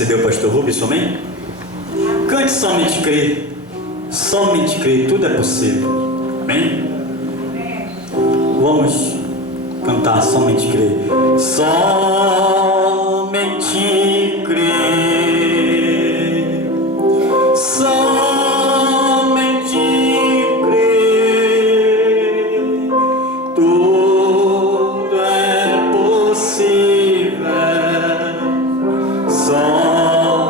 recebeu o pastor Rubens, amém? Cante somente crer. Somente crer, tudo é possível. Amém? Vamos cantar somente crer. Somente crer. Somente crer. Tudo é possível. Somente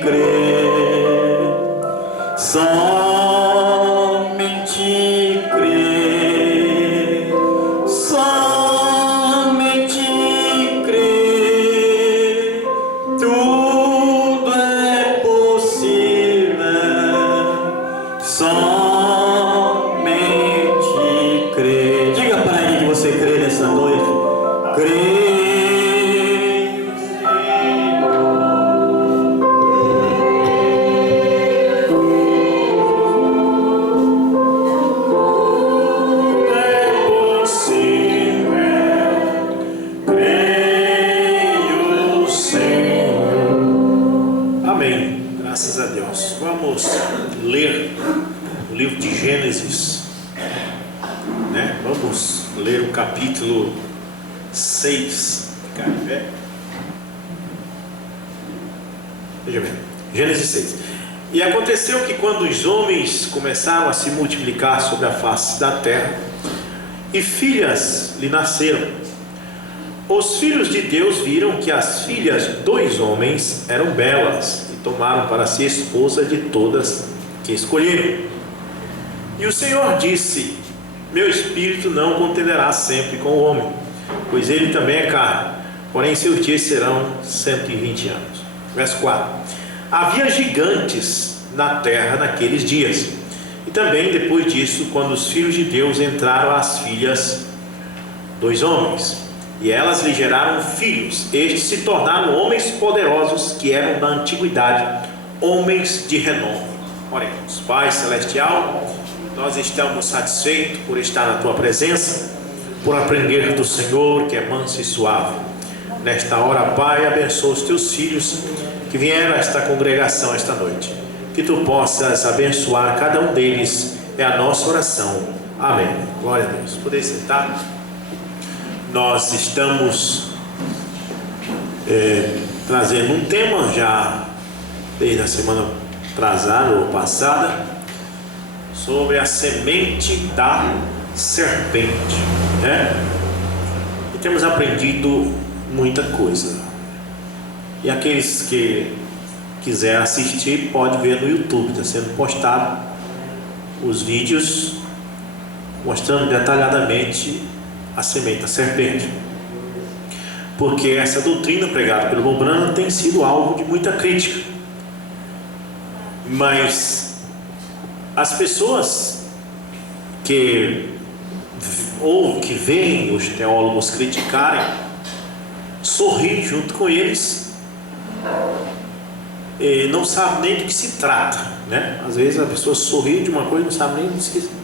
crer. Somente crer. Somente crer. Tudo é possível. Somente crer. Diga para ele que você crê nessa noite. Creio, Amém. Graças a Deus. Vamos ler o livro de Gênesis, né? Vamos ler o capítulo 6. Ficar em pé. Veja bem, Gênesis 6. E aconteceu que quando os homens começaram a se multiplicar sobre a face da terra, e filhas lhe nasceram, os filhos de Deus viram que as filhas dos homens eram belas, e tomaram para si esposa de todas que escolheram. E o Senhor disse: meu espírito não contenderá sempre com o homem, pois ele também é carne, porém seus dias serão 120 anos. Verso 4. Havia gigantes na terra naqueles dias, e também depois disso, quando os filhos de Deus entraram às filhas dos homens, e elas lhe geraram filhos. Estes se tornaram homens poderosos, que eram da antiguidade, homens de renome. Oremos. Pai celestial, nós estamos satisfeitos por estar na tua presença, por aprender do Senhor, que é manso e suave. Nesta hora, Pai, abençoa os teus filhos que vieram a esta congregação esta noite, que tu possas abençoar cada um deles, é a nossa oração. Amém. Glória a Deus. Poder sentar. Nós estamos trazendo um tema já desde a semana atrasada ou passada, sobre a semente da serpente, né? E temos aprendido muita coisa. E aqueles que quiser assistir, pode ver no YouTube, está sendo postado os vídeos mostrando detalhadamente a semente da serpente, porque essa doutrina pregada pelo Bob Branham tem sido alvo de muita crítica, mas as pessoas que veem os teólogos criticarem, sorriem junto com eles, e não sabe nem do que se trata, né? Às vezes a pessoa sorri de uma coisa e não sabe nem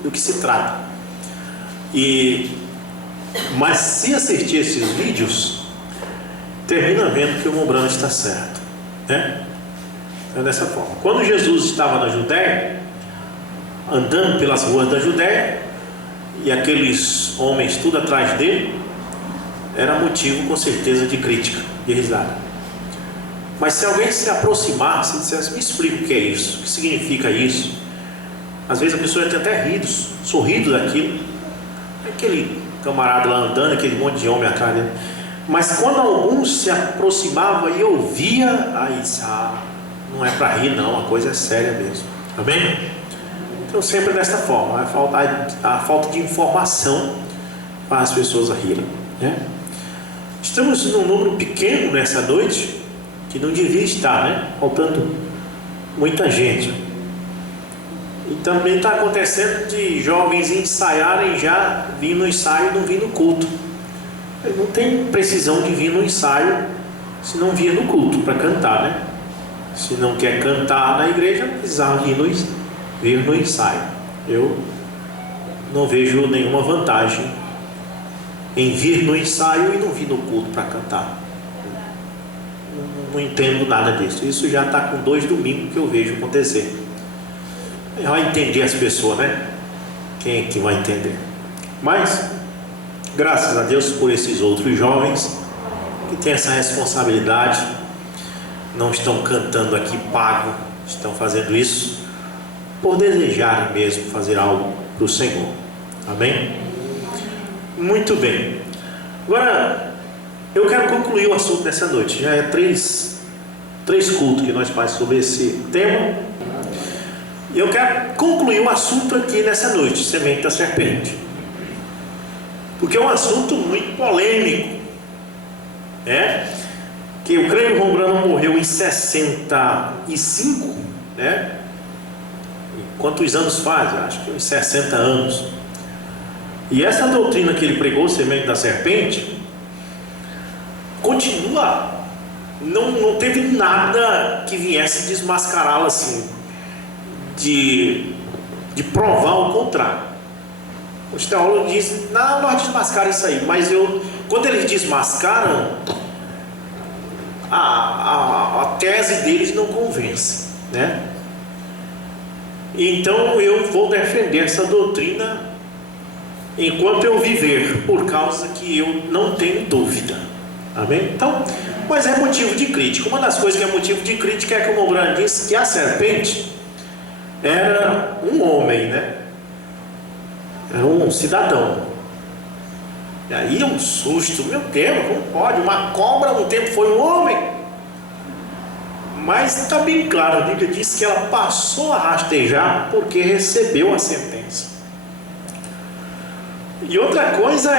do que se trata. Mas se assistir esses vídeos, termina vendo que o Bob Branham está certo, né? É dessa forma. Quando Jesus estava na Judéia, andando pelas ruas da Judéia, e aqueles homens tudo atrás dele, era motivo com certeza de crítica, de risada. Mas se alguém se aproximasse e dissesse: me explica o que é isso, o que significa isso, às vezes a pessoa ia ter até sorrido daquilo, aquele camarada lá andando, aquele monte de homem atrás dele. Mas quando alguns se aproximavam e ouvia, aí não é para rir não, a coisa é séria mesmo. Amém? Então sempre desta forma, a falta de informação faz as pessoas a rirem, né? Estamos num número pequeno nessa noite, que não devia estar, né? Faltando muita gente. E também está acontecendo de jovens ensaiarem já, vir no ensaio e não vir no culto. Ele não tem precisão de vir no ensaio se não vir no culto para cantar, né? Se não quer cantar na igreja, não precisava vir no ensaio. Eu não vejo nenhuma vantagem em vir no ensaio e não vir no culto para cantar. não entendo nada disso. Isso já está com 2 domingos que eu vejo acontecer. Vai entender as pessoas, né? Quem é que vai entender? Mas, graças a Deus por esses outros jovens que têm essa responsabilidade, não estão cantando aqui pago, estão fazendo isso por desejarem mesmo fazer algo para o Senhor. Amém? Muito bem. Agora, eu quero concluir o assunto dessa noite. Já é três cultos que nós fazemos sobre esse tema. E eu quero concluir o assunto aqui nessa noite, semente da serpente. Porque é um assunto muito polêmico, né? Que eu creio que o Ron Branham morreu em 65, né? Quantos anos faz? Acho que uns 60 anos. E essa doutrina que ele pregou, semente da serpente, continua. Não teve nada que viesse desmascará-la assim, de provar o contrário. Os teólogos dizem, não, nós desmascaramos isso aí, mas quando eles desmascaram, a tese deles não convence, né? Então eu vou defender essa doutrina enquanto eu viver, por causa que eu não tenho dúvida. Amém? Então, mas é motivo de crítica. Uma das coisas que é motivo de crítica é que o Ron Branham disse que a serpente era um homem, né? Era um cidadão. E aí é um susto, meu Deus, como pode? Uma cobra um tempo foi um homem. Mas está bem claro, a Bíblia diz que ela passou a rastejar porque recebeu a sentença. E outra coisa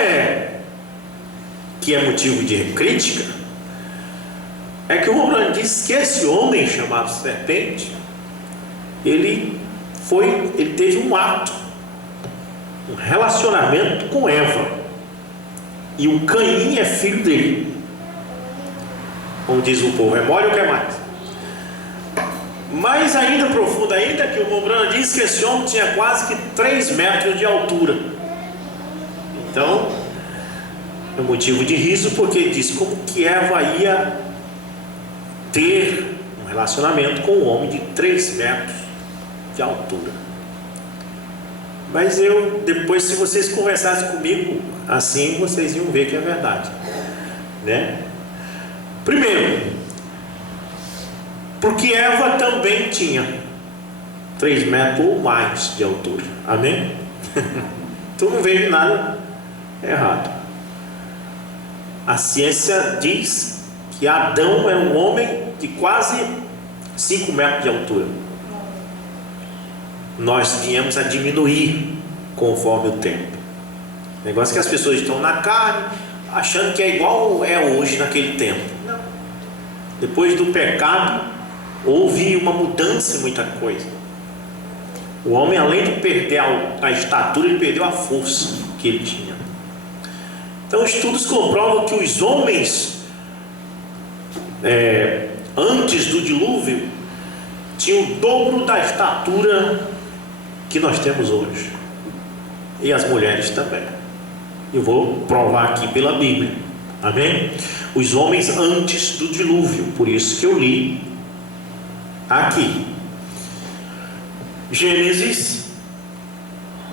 que é motivo de crítica, é que o Ron Branham diz que esse homem chamado serpente, ele teve um ato, um relacionamento com Eva, e o Caim é filho dele. Como diz o povo, é mole ou quer mais? Mais ainda profundo ainda, que o Ron Branham diz que esse homem tinha quase que 3 metros de altura. Então é motivo de riso, porque ele diz como que Eva ia ter um relacionamento com um homem de 3 metros de altura. Mas depois, se vocês conversassem comigo assim, vocês iam ver que é verdade, né? Primeiro, porque Eva também tinha 3 metros ou mais de altura. Amém? Então não vejo nada errado. A ciência diz que Adão é um homem de quase 5 metros de altura. Nós viemos a diminuir conforme o tempo. O negócio é que as pessoas estão na carne, achando que é igual é hoje naquele tempo. Não. Depois do pecado, houve uma mudança em muita coisa. O homem, além de perder a estatura, ele perdeu a força que ele tinha. Então, estudos comprovam que os homens, antes do dilúvio, tinham o dobro da estatura que nós temos hoje. E as mulheres também. Eu vou provar aqui pela Bíblia. Amém? Os homens antes do dilúvio. Por isso que eu li aqui. Gênesis,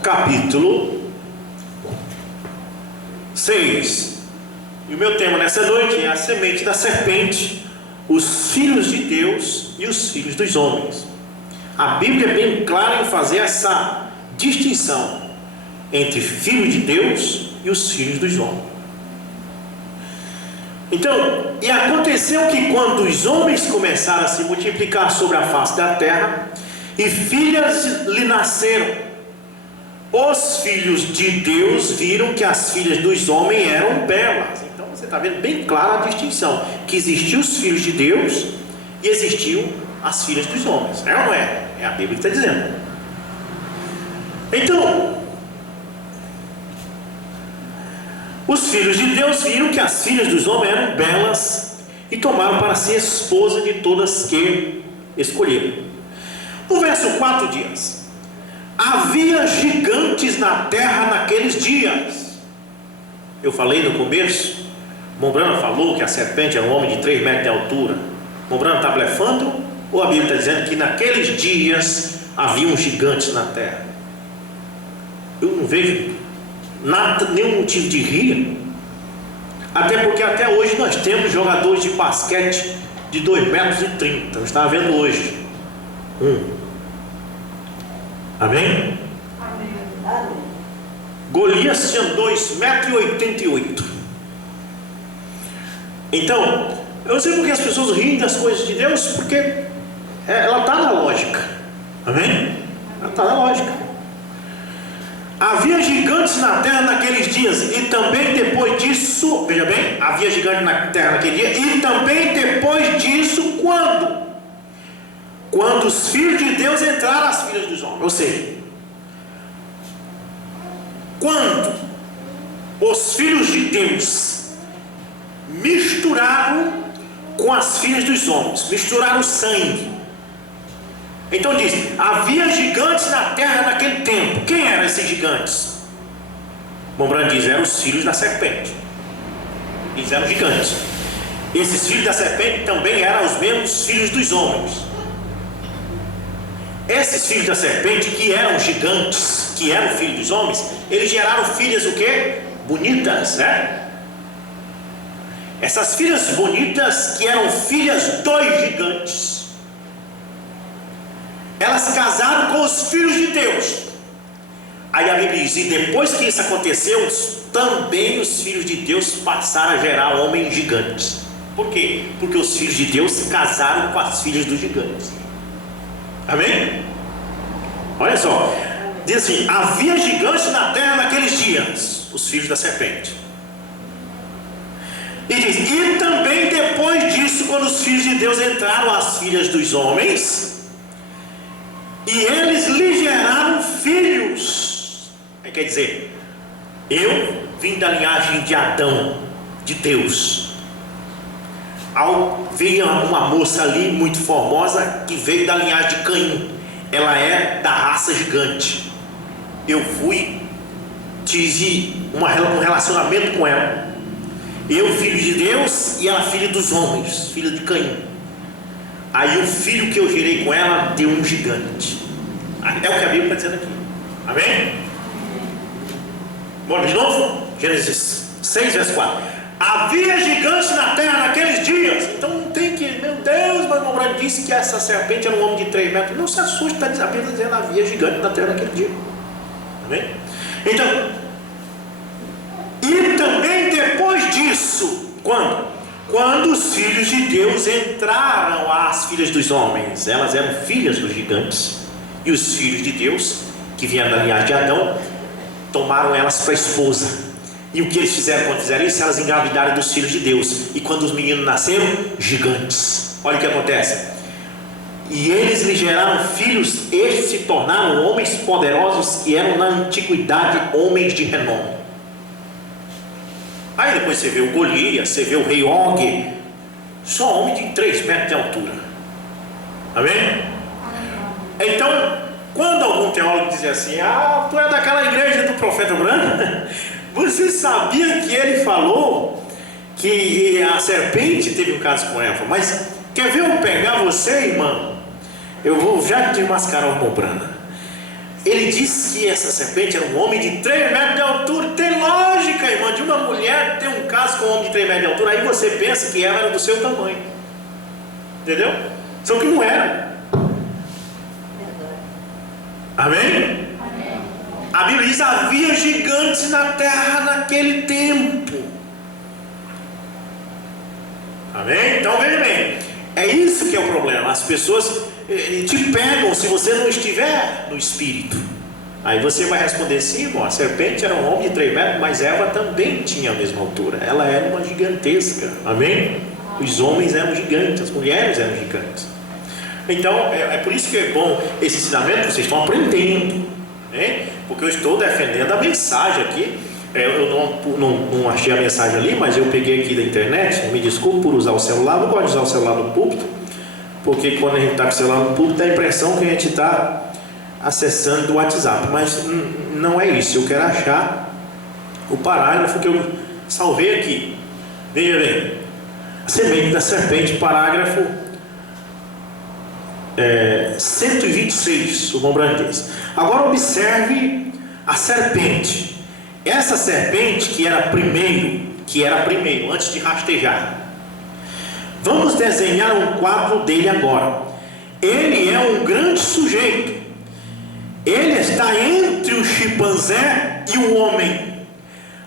capítulo 6. E o meu tema nessa noite é a semente da serpente, os filhos de Deus e os filhos dos homens. A Bíblia é bem clara em fazer essa distinção entre filhos de Deus e os filhos dos homens. Então, e aconteceu que quando os homens começaram a se multiplicar sobre a face da terra, e filhas lhe nasceram, os filhos de Deus viram que as filhas dos homens eram belas. Então você está vendo bem clara a distinção, que existiam os filhos de Deus e existiam as filhas dos homens. É ou não é? É a Bíblia que está dizendo. Então, os filhos de Deus viram que as filhas dos homens eram belas e tomaram para si esposa de todas que escolheram. No verso 4 diz: havia gigantes na terra naqueles dias. Eu falei no começo Mombrana falou que a serpente era um homem de 3 metros de altura. Mombrana está blefando? Ou a Bíblia está dizendo que naqueles dias haviam gigantes na terra? Eu não vejo nada, nenhum motivo de rir. Até porque até hoje nós temos jogadores de basquete de 2,30 metros. Eu estava vendo hoje. Amém? Amém. Golias tinha 2,88 metros. Então, eu não sei porque as pessoas riem das coisas de Deus, porque ela está na lógica. Amém? Ela está na lógica. Havia gigantes na terra naqueles dias, e também depois disso, veja bem, havia gigantes na terra naquele dia, e também depois disso, quando? Quando os filhos de Deus entraram as filhas dos homens. Ou seja, quando os filhos de Deus misturaram com as filhas dos homens, misturaram o sangue. Então diz, havia gigantes na terra naquele tempo. Quem eram esses gigantes? Mombrana diz, eram os filhos da serpente. Eles eram gigantes. Esses filhos da serpente também eram os mesmos filhos dos homens. Esses filhos da serpente, que eram gigantes, que eram filhos dos homens, eles geraram filhas o quê? Bonitas, né? Essas filhas bonitas, que eram filhas dos gigantes, elas casaram com os filhos de Deus. Aí a Bíblia diz, e depois que isso aconteceu, também os filhos de Deus passaram a gerar homens gigantes. Por quê? Porque os filhos de Deus casaram com as filhas dos gigantes. Amém? Olha só, diz assim, havia gigantes na terra naqueles dias, os filhos da serpente. E diz, e também depois disso, quando os filhos de Deus entraram as filhas dos homens, e eles lhe geraram filhos. Quer dizer, eu vim da linhagem de Adão, de Deus. Veio uma moça ali muito formosa, que veio da linhagem de Caim. Ela é da raça gigante. Eu tive um relacionamento com ela. Eu, filho de Deus, e ela, filha dos homens, filha de Caim. Aí o filho que eu gerei com ela deu um gigante. É o que a Bíblia está dizendo aqui. Amém? Bora de novo? Gênesis 6, verso 4. Havia gigantes na terra naqueles dias. Então não tem que, meu Deus, mas Mombrana disse que essa serpente era um homem de 3 metros. Não se assuste, a Bíblia está dizendo havia gigantes na terra naquele dia. Amém? Então, e também depois disso, quando? Quando os filhos de Deus entraram às filhas dos homens, elas eram filhas dos gigantes, e os filhos de Deus, que vieram da linhagem de Adão, tomaram elas para esposa. E o que eles fizeram quando fizeram isso? Elas engravidaram dos filhos de Deus, e quando os meninos nasceram, gigantes. Olha o que acontece. E eles lhe geraram filhos, estes se tornaram homens poderosos, que eram na antiguidade homens de renome. Aí depois você vê o Golias, você vê o rei Og, só homem de 3 metros de altura. Amém? Então, quando algum teólogo diz assim, tu é daquela igreja do profeta Branham, você sabia que ele falou que a serpente teve um caso com Eva? Mas quer ver eu pegar você, irmão? Eu vou já desmascarar o Mombrana. Ele disse que essa serpente era um homem de 3 metros de altura. Tem lógica, irmão, de uma mulher ter um caso com um homem de 3 metros de altura. Aí você pensa que ela era do seu tamanho. Entendeu? Só que não era. Amém? Amém. A Bíblia diz, havia gigantes na terra naquele tempo. Amém? Então veja bem, é isso que é o problema. As pessoas te pegam se você não estiver no espírito. Aí você vai responder, sim, irmão, a serpente era um homem de 3 metros, mas Eva também tinha a mesma altura. Ela era uma gigantesca. Amém? Os homens eram gigantes, as mulheres eram gigantes. Então é por isso que é bom esse ensinamento, vocês estão aprendendo, né? Porque eu estou defendendo a mensagem aqui. Eu não achei a mensagem ali, mas eu peguei aqui da internet. Me desculpe por usar o celular, eu não gosto de usar o celular no púlpito, porque quando a gente está com o celular no púlpito dá a impressão que a gente está acessando do WhatsApp, mas não é isso. Eu quero achar o parágrafo que eu salvei aqui. Veja bem, a semente da serpente, parágrafo 126, o Mombrana diz: agora observe a serpente. Essa serpente que era primeiro, antes de rastejar. Vamos desenhar um quadro dele agora. Ele é um grande sujeito. Ele está entre o chimpanzé e o homem.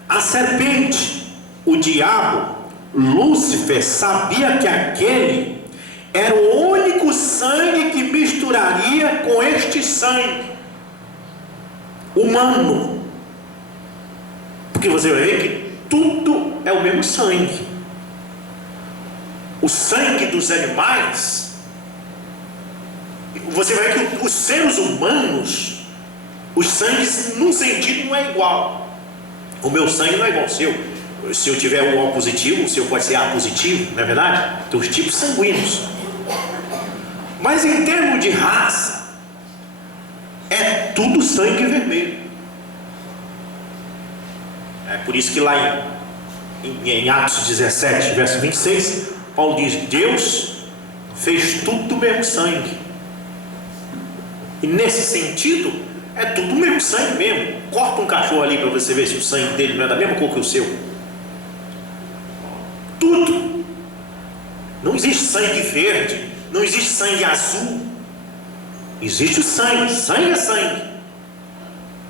A serpente, o diabo, Lúcifer, sabia que aquele era o único sangue que misturaria com este sangue humano. Porque você vai ver que tudo é o mesmo sangue. O sangue dos animais, você vai ver que os seres humanos, os sangues num sentido não é igual. O meu sangue não é igual ao seu. Se eu tiver um O positivo, o seu pode ser A positivo, não é verdade? Tem os tipos sanguíneos. Mas em termos de raça, é tudo sangue vermelho. É por isso que lá em Atos 17, verso 26, Paulo diz: Deus fez tudo do mesmo sangue. E nesse sentido, é tudo do mesmo sangue mesmo. Corta um cachorro ali para você ver se o sangue dele não é da mesma cor que o seu. Tudo. Não existe sangue verde, não existe sangue azul. Existe o sangue. Sangue é sangue.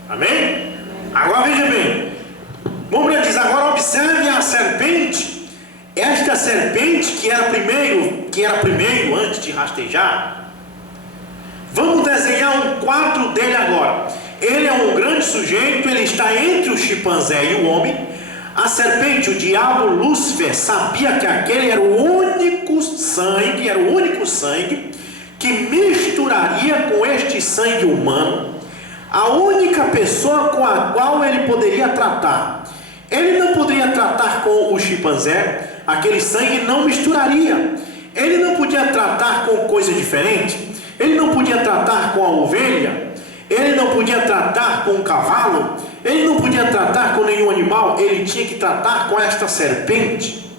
Amém? Agora veja bem. Vamos diz: agora observe a serpente. Esta serpente que era primeiro antes de rastejar. Vamos desenhar um quadro dele agora. Ele é um grande sujeito, ele está entre o chimpanzé e o homem. A serpente, o diabo, Lúcifer, sabia que aquele era o único sangue que misturaria com este sangue humano, a única pessoa com a qual ele poderia tratar. Ele não poderia tratar com o chimpanzé, aquele sangue não misturaria. Ele não podia tratar com coisa diferente. Ele não podia tratar com a ovelha. Ele não podia tratar com o cavalo. Ele não podia tratar com nenhum animal. Ele tinha que tratar com esta serpente.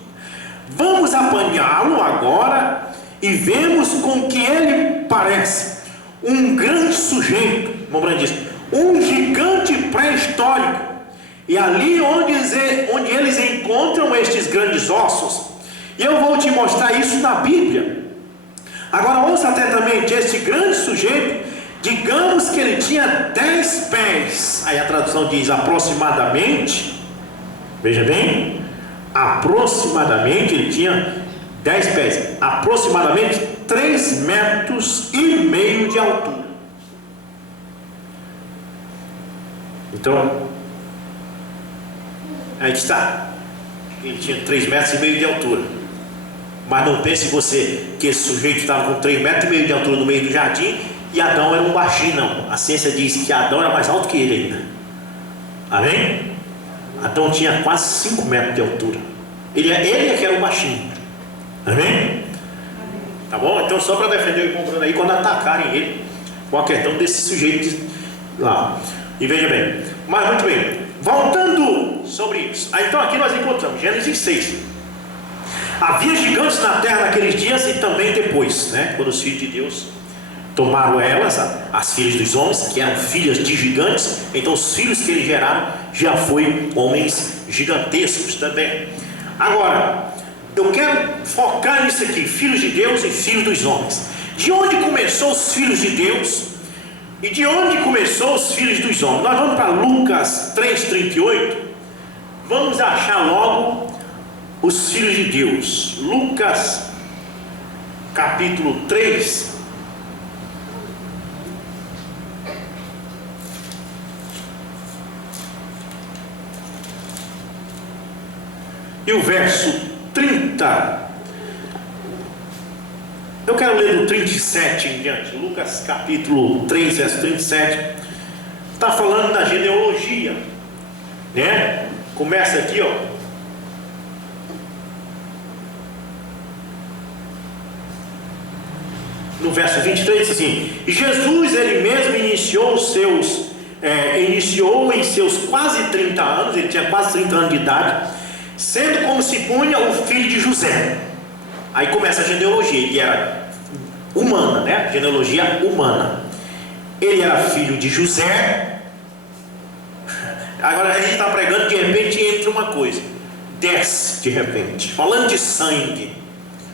Vamos apanhá-lo agora e vemos com que ele parece. Um grande sujeito, Mombrana diz, um gigante pré-histórico. E ali onde eles encontram estes grandes ossos, e eu vou te mostrar isso na Bíblia. Agora ouça atentamente: este grande sujeito, digamos que ele tinha 10 pés. Aí a tradução diz aproximadamente. Veja bem, aproximadamente ele tinha 10 pés, aproximadamente 3,5 metros de altura. Então, aí está. Ele tinha 3,5 metros de altura. Mas não pense você que esse sujeito estava com 3,5 metros de altura no meio do jardim e Adão era um baixinho, não. A ciência diz que Adão era mais alto que ele ainda. Amém? Adão tinha quase 5 metros de altura. Ele é que era um baixinho. Amém? Tá bom? Então, só para defender o Mombrana aí, quando atacarem ele com a questão desse sujeito lá. E veja bem, mas muito bem, voltando sobre isso. Então aqui nós encontramos Gênesis 6. Havia gigantes na terra naqueles dias e também depois, né? Quando os filhos de Deus tomaram elas, as filhas dos homens, que eram filhas de gigantes. Então os filhos que eles geraram já foi homens gigantescos também. Agora, eu quero focar nisso aqui: filhos de Deus e filhos dos homens. De onde começou os filhos de Deus e de onde começou os filhos dos homens? Nós vamos para Lucas 3,38. Vamos achar logo os filhos de Deus. Lucas capítulo 3. E o verso 30. Eu quero ler do 37 em diante. Lucas capítulo 3, verso 37. Está falando da genealogia, né? Começa aqui, ó. No verso 23 diz assim: e Jesus ele mesmo iniciou em seus quase 30 anos, ele tinha quase 30 anos de idade, sendo como se punha o filho de José. Aí começa a genealogia, que era humana, né? Genealogia humana. Ele era filho de José. Agora a gente está pregando, de repente entra uma coisa, desce de repente, falando de sangue.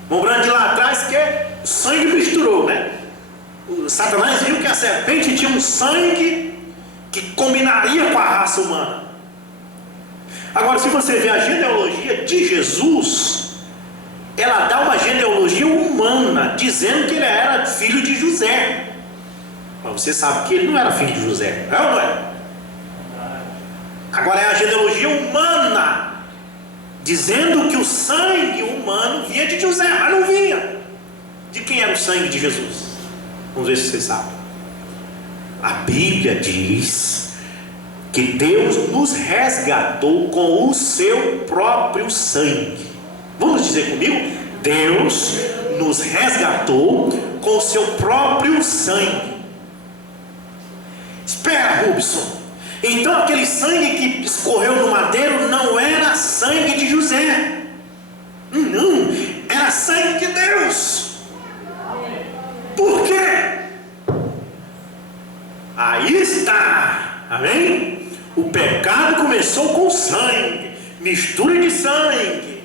Lembrando de lá atrás que sangue misturou, né? O Satanás viu que a serpente tinha um sangue que combinaria com a raça humana. Agora, se você vê a genealogia de Jesus, ela dá uma genealogia humana, dizendo que ele era filho de José. Mas você sabe que ele não era filho de José, é ou não é? Agora é a genealogia humana, dizendo que o sangue humano vinha de José, mas não vinha. De quem era o sangue de Jesus? Vamos ver se você sabe. A Bíblia diz que Deus nos resgatou com o seu próprio sangue. Vamos dizer comigo? Deus nos resgatou com o seu próprio sangue. Espera, Rubson. Então aquele sangue que escorreu no madeiro não era sangue de José. Não, era sangue de Deus. Por quê? Aí está, amém? O pecado começou com sangue, mistura de sangue.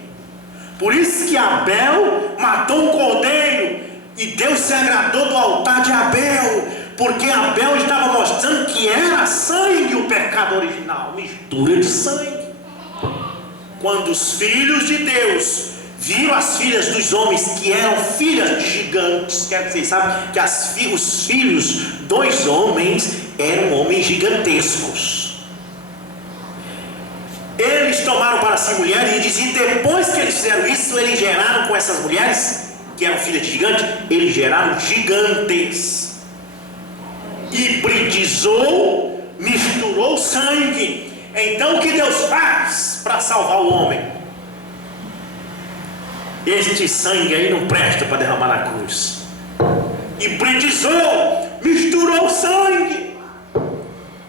Por isso que Abel matou um cordeiro e Deus se agradou do altar de Abel, porque Abel estava mostrando que era sangue o pecado original, mistura de sangue. Quando os filhos de Deus viram as filhas dos homens, que eram filhas de gigantes, quer dizer, sabe que os filhos dos homens eram homens gigantescos. Eles tomaram para si mulheres e diziam, depois que eles fizeram isso, eles geraram com essas mulheres, que eram filhas de gigantes, eles geraram gigantes. Hibridizou, misturou sangue. Então o que Deus faz para salvar o homem? Este sangue aí não presta para derramar na cruz. Hibridizou, misturou sangue.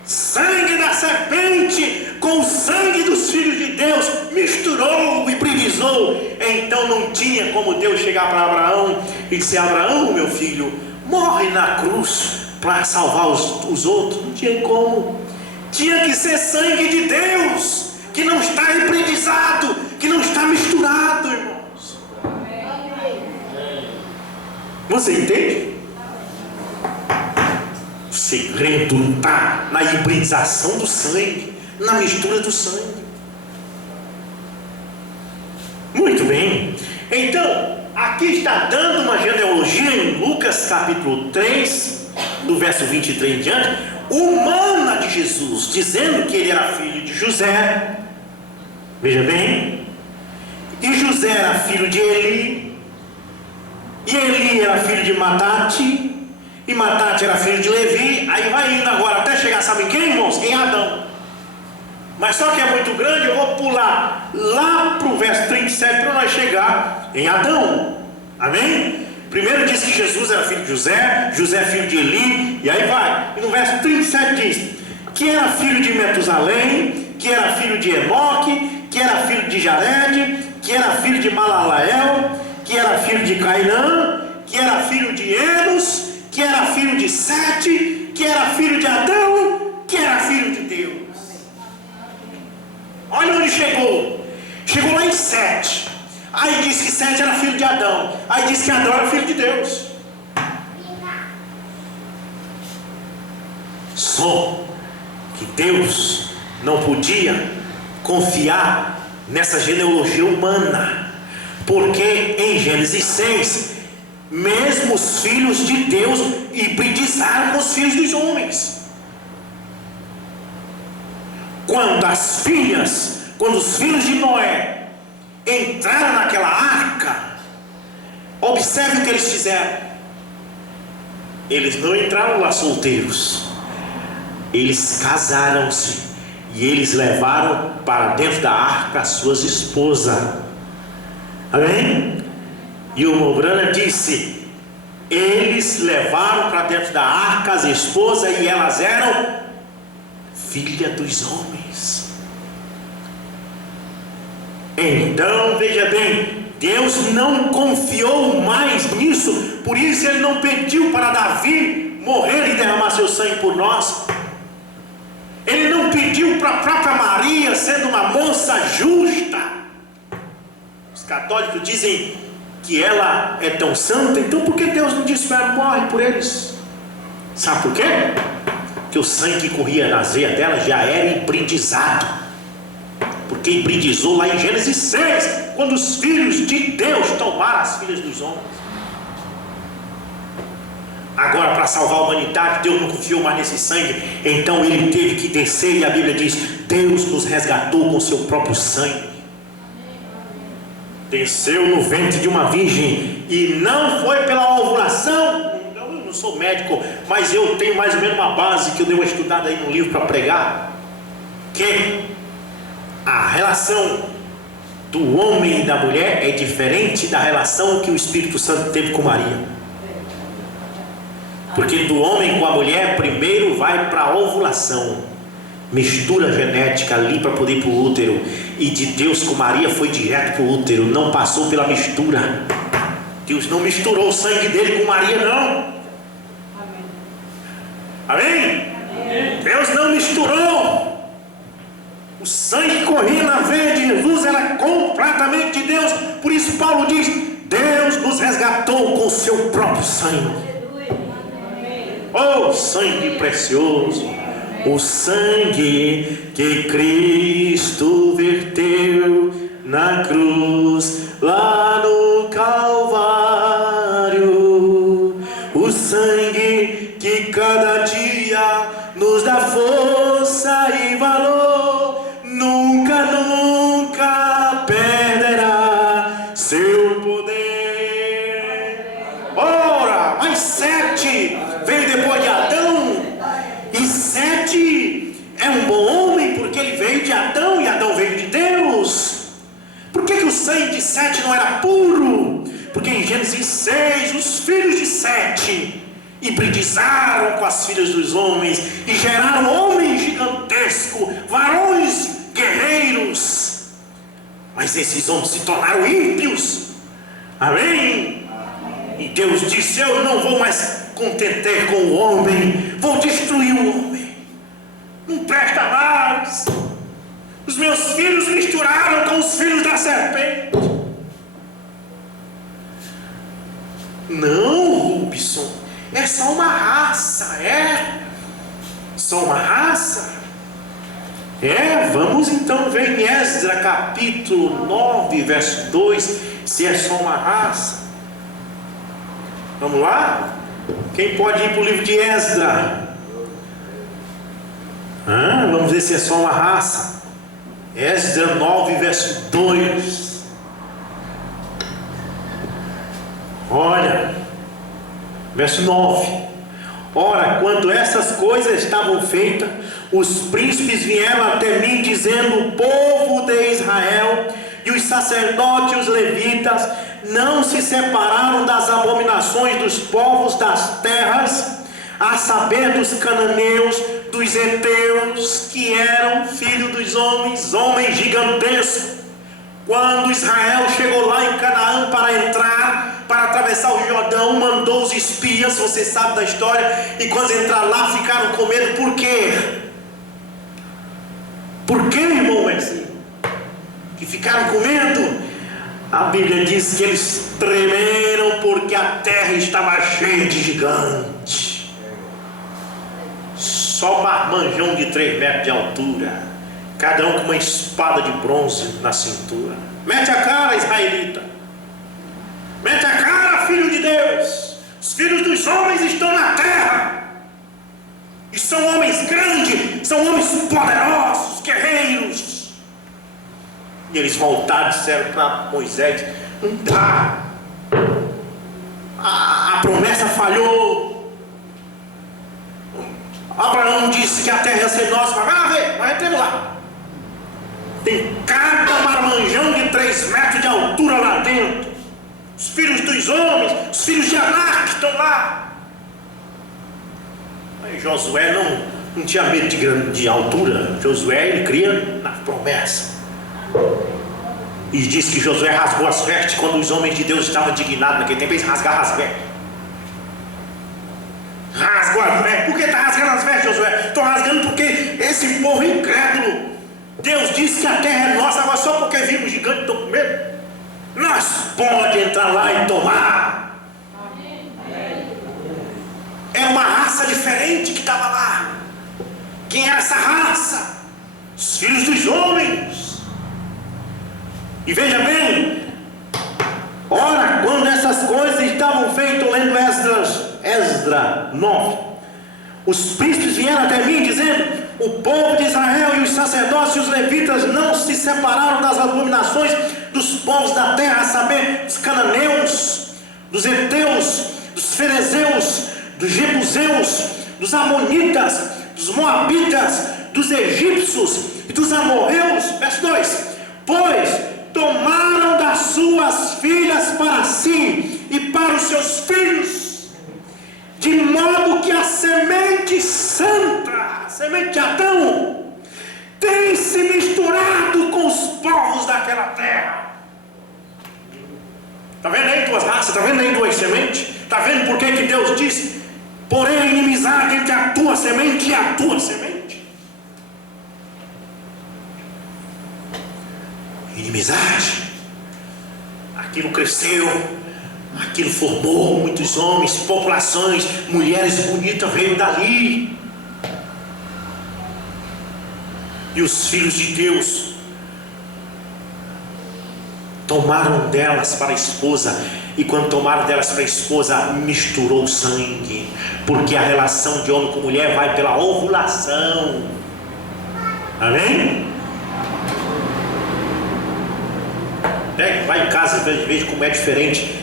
Sangue da serpente com o sangue dos filhos de Deus, misturou, hibridizou. Então não tinha como Deus chegar para Abraão e dizer, Abraão, meu filho, morre na cruz para salvar os outros. Não tinha como. Tinha que ser sangue de Deus, que não está hibridizado, que não está misturado, irmãos. Você entende? O segredo está na hibridização do sangue, na mistura do sangue. Muito bem. Então, aqui está dando uma genealogia em Lucas capítulo 3, do verso 23 em diante, humana de Jesus, dizendo que ele era filho de José. Veja bem. E José era filho de Eli. E Eli era filho de Matate. E Matate era filho de Levi. Aí vai indo agora até chegar, sabe em quem, irmãos? Em Adão. Mas só que é muito grande, eu vou pular lá para o verso 37 para nós chegar em Adão. Amém? Primeiro diz que Jesus era filho de José, José filho de Eli, e aí vai. E no verso 37 diz que era filho de Metusalém, que era filho de Enoque, que era filho de Jared, que era filho de Malalael, que era filho de Cainã, que era filho de Enos, que era filho de Sete, que era filho de Adão, que era filho de Deus. Olha onde chegou. Chegou lá em Sete. Aí diz que Sete era filho de Adão. Aí diz que Adão era filho de Deus. Só que Deus não podia confiar nessa genealogia humana, porque em Gênesis 6, mesmo os filhos de Deus hibridizaram com os filhos dos homens. Quando os filhos de Noé entraram naquela arca, observe o que eles fizeram. Eles não entraram lá solteiros, eles casaram-se e eles levaram para dentro da arca as suas esposas. Amém? E o Mobrana disse, eles levaram para dentro da arca as esposas e elas eram filha dos homens. Então, veja bem, Deus não confiou mais nisso, por isso Ele não pediu para Davi morrer e derramar seu sangue por nós. Ele não pediu para a própria Maria, sendo uma moça justa. Os católicos dizem que ela é tão santa, então por que Deus não disse para ela morre por eles? Sabe por quê? Porque o sangue que corria nas veias dela já era hibridizado. Porque hibridizou lá em Gênesis 6, quando os filhos de Deus tomaram as filhas dos homens. Agora, para salvar a humanidade, Deus não confiou mais nesse sangue, então Ele teve que descer, e a Bíblia diz: Deus nos resgatou com seu próprio sangue. Desceu no ventre de uma virgem, e não foi pela ovulação. Eu não sou médico, mas eu tenho mais ou menos uma base que eu dei uma estudada aí no livro para pregar, que a relação do homem e da mulher é diferente da relação que o Espírito Santo teve com Maria. Porque do homem com a mulher, primeiro vai para a ovulação, mistura genética ali para poder ir para o útero, e de Deus com Maria foi direto para o útero, não passou pela mistura. Deus não misturou o sangue dele com Maria, não. Amém? Amém? Deus não misturou. O sangue que corria na veia de Jesus era completamente de Deus. Por isso Paulo diz: Deus nos resgatou com o seu próprio sangue. Oh, sangue precioso, o sangue que Cristo verteu na cruz, lá no Calvário. O sangue que cada dia nos dá força e valor, nunca, nunca perderá seu poder. Ora, mais 7 veio depois de Adão, e 7 é um bom homem, porque ele veio de Adão, e Adão veio de Deus. Por que o sangue de 7 não era puro? Porque em Gênesis 6, os filhos de 7 hibridizaram com as filhas dos homens, e geraram homens gigantescos, varões guerreiros. Mas esses homens se tornaram ímpios. Amém? E Deus disse: eu não vou mais contentar com o homem, vou destruir o homem, não presta mais. Os meus filhos misturaram com os filhos da serpente. Não, Rubson, é só uma raça. Só uma raça. Vamos então ver em Esdras capítulo 9, verso 2, se é só uma raça. Vamos lá? Quem pode ir para o livro de Esdras? Vamos ver se é só uma raça. Esdras 9, verso 2. Olha, verso 9. Ora, quando essas coisas estavam feitas, os príncipes vieram até mim, dizendo: o povo de Israel e os sacerdotes e os levitas não se separaram das abominações dos povos das terras, a saber, dos cananeus, dos heteus, que eram filhos dos homens, homens gigantescos. Quando Israel chegou lá em Canaã para entrar, para atravessar o Jordão, mandou os espias, você sabe da história, e quando entraram lá ficaram com medo. Por quê? Por que, irmão, assim? Que ficaram com medo? A Bíblia diz que eles tremeram porque a terra estava cheia de gigantes. Só marmanjão de 3 metros de altura, cada um com uma espada de bronze na cintura. Mete a cara, israelita. Mete a cara, filho de Deus. Os filhos dos homens estão na terra, e são homens grandes, são homens poderosos, guerreiros. E eles voltaram e disseram para Moisés: não dá, a promessa falhou. Abraão disse que a terra ia ser nossa, mas vai ver, vai ter lá. Tem cada marmanjão de 3 metros de altura lá dentro. Os filhos dos homens, os filhos de Anak estão lá. Aí Josué não tinha medo de altura. Josué, ele cria na promessa. E diz que Josué rasgou as vestes quando os homens de Deus estavam indignados naquele tempo. Eles rasgaram as vestes. Rasgou as vestes. Por que está rasgando as vestes, Josué? Estou rasgando porque esse povo incrédulo, Deus disse que a terra é nossa, agora só porque vimos gigante estou com medo. Nós pode entrar lá e tomar. É uma raça diferente que estava lá. Quem era essa raça? Os filhos dos homens. E veja bem, ora, quando essas coisas estavam feitas, lendo Esdras 9, os príncipes vieram até mim dizendo: o povo de Israel e os sacerdotes e os levitas não se separaram das abominações dos povos da terra, a saber, dos cananeus, dos heteus, dos ferezeus, dos jebuseus, dos amonitas, dos moabitas, dos egípcios e dos amorreus. Verso 2: pois tomaram das suas filhas para si e para os seus filhos, de modo que a semente santa, a semente de Adão, tem se misturado com os povos daquela terra. Está vendo aí duas raças? Está vendo aí duas sementes? Está vendo por que Deus diz: porém a inimizade entre a tua semente e a tua semente? Inimizade. Aquilo cresceu, aquilo formou muitos homens, populações, mulheres bonitas veio dali. E os filhos de Deus tomaram delas para a esposa, e quando tomaram delas para a esposa, misturou o sangue, porque a relação de homem com mulher vai pela ovulação. Amém? Vai em casa e veja como é diferente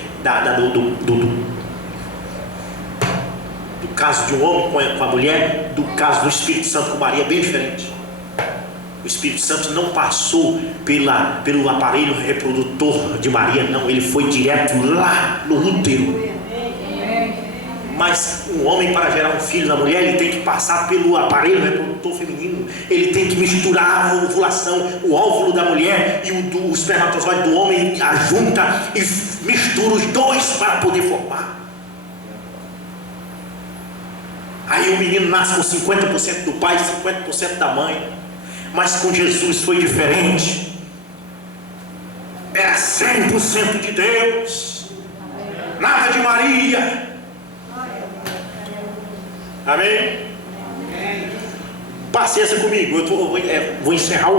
do caso de um homem com a mulher, do caso do Espírito Santo com Maria, bem diferente. O Espírito Santo não passou pelo aparelho reprodutor de Maria, não, ele foi direto lá no útero. Mas um homem, para gerar um filho na mulher, ele tem que passar pelo aparelho reprodutor feminino. Ele tem que misturar a ovulação, o óvulo da mulher e o espermatozoide do homem, ajunta e mistura os dois para poder formar. Aí o menino nasce com 50% do pai e 50% da mãe. Mas com Jesus foi diferente. Era 100% de Deus, nada de Maria. Amém? Paciência comigo, eu vou encerrar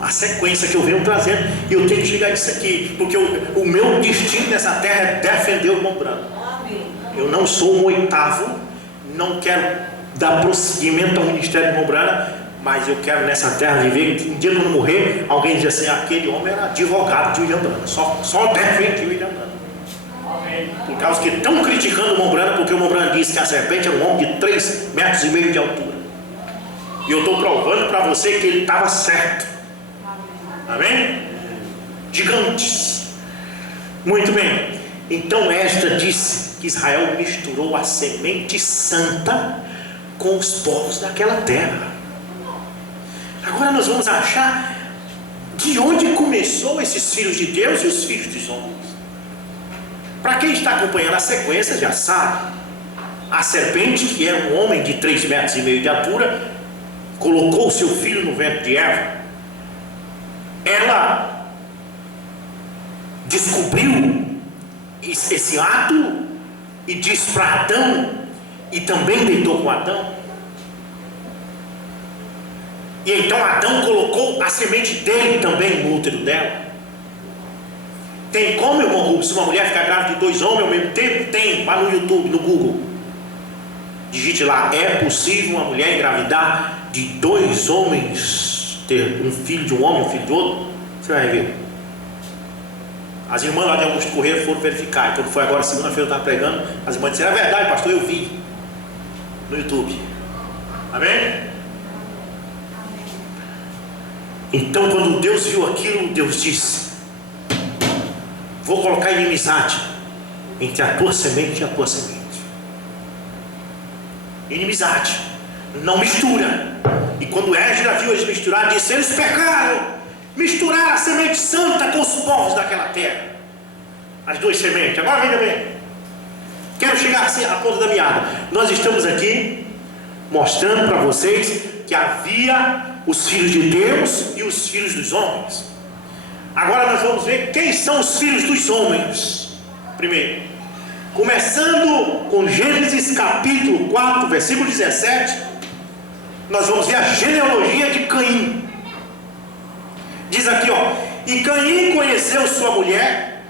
a sequência que eu venho trazendo, e eu tenho que chegar nisso aqui, porque o meu destino nessa terra é defender o irmão Branco. Eu não sou um oitavo, não quero dar prosseguimento ao ministério do irmão Branco, mas eu quero nessa terra viver que um dia quando morrer, alguém diz assim: aquele homem era advogado de William Branco, só defende William Branco. Por causa que estão criticando o irmão Branco, porque o irmão Branco disse que a serpente era um homem de 3,5 metros de altura. E eu estou provando para você que ele estava certo. Amém? Gigantes. Muito bem. Então esta disse que Israel misturou a semente santa com os povos daquela terra. Agora nós vamos achar de onde começou esses filhos de Deus e os filhos dos homens. Para quem está acompanhando a sequência já sabe. A serpente, que era um homem de 3,5 metros de altura, colocou o seu filho no ventre de Eva. Ela descobriu esse ato e disse para Adão, e também deitou com Adão. E então Adão colocou a semente dele também no útero dela. Tem como, irmão Rubens, se uma mulher ficar grávida de 2 homens ao mesmo tempo? Tem, vá no YouTube, no Google. Digite lá: é possível uma mulher engravidar de 2 homens, ter um filho de um homem, um filho de outro? Você vai ver. As irmãs lá de Augusto Correia foram verificar. E quando foi agora, segunda-feira, eu estava pregando, as irmãs disseram: é verdade, pastor, eu vi no YouTube. Amém? Então quando Deus viu aquilo, Deus disse: vou colocar inimizade entre a tua semente e a tua semente. Inimizade, não mistura. E quando Esdras viu eles misturar, disse: eles pecaram, misturaram a semente santa com os povos povos daquela terra. As duas sementes. Agora veja bem. Quero chegar assim à ponta da meada. Nós estamos aqui mostrando para vocês que havia os filhos de Deus e os filhos dos homens. Agora nós vamos ver quem são os filhos dos homens. Primeiro, começando com Gênesis capítulo 4, versículo 17, nós vamos ver a genealogia de Caim. Diz aqui, ó: e Caim conheceu sua mulher,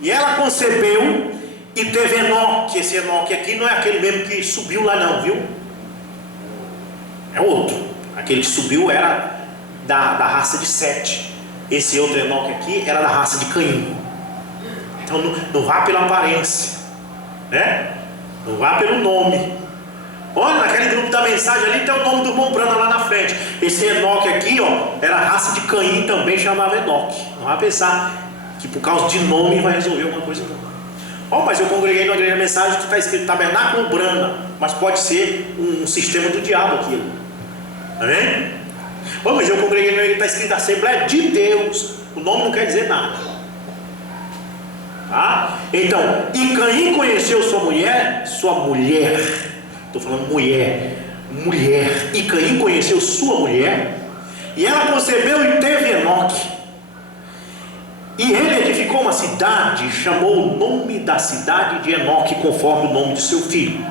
e ela concebeu e teve Enoque. Esse Enoque aqui não é aquele mesmo que subiu lá não, viu? É outro. Aquele que subiu era da raça de Sete. Esse outro Enoque aqui era da raça de Caim. Então não vá pela aparência, né? Não vá pelo nome. Olha, naquele grupo da mensagem ali tem o nome do irmão Brana lá na frente. Esse Enoque aqui, ó, era a raça de Caim, também chamava Enoque. Não vá pensar que por causa de nome vai resolver alguma coisa não. Ó, mas eu congreguei na igreja da mensagem que está escrito Tabernáculo Brana, mas pode ser um sistema do diabo aquilo. Amém? Ó, mas eu congreguei na igreja que está escrito Assembleia de Deus. O nome não quer dizer nada. Tá? Então, e Caim conheceu sua mulher. Estou falando mulher. E Caim conheceu sua mulher, e ela concebeu e teve Enoque. E ele edificou uma cidade, e chamou o nome da cidade de Enoque, conforme o nome de seu filho.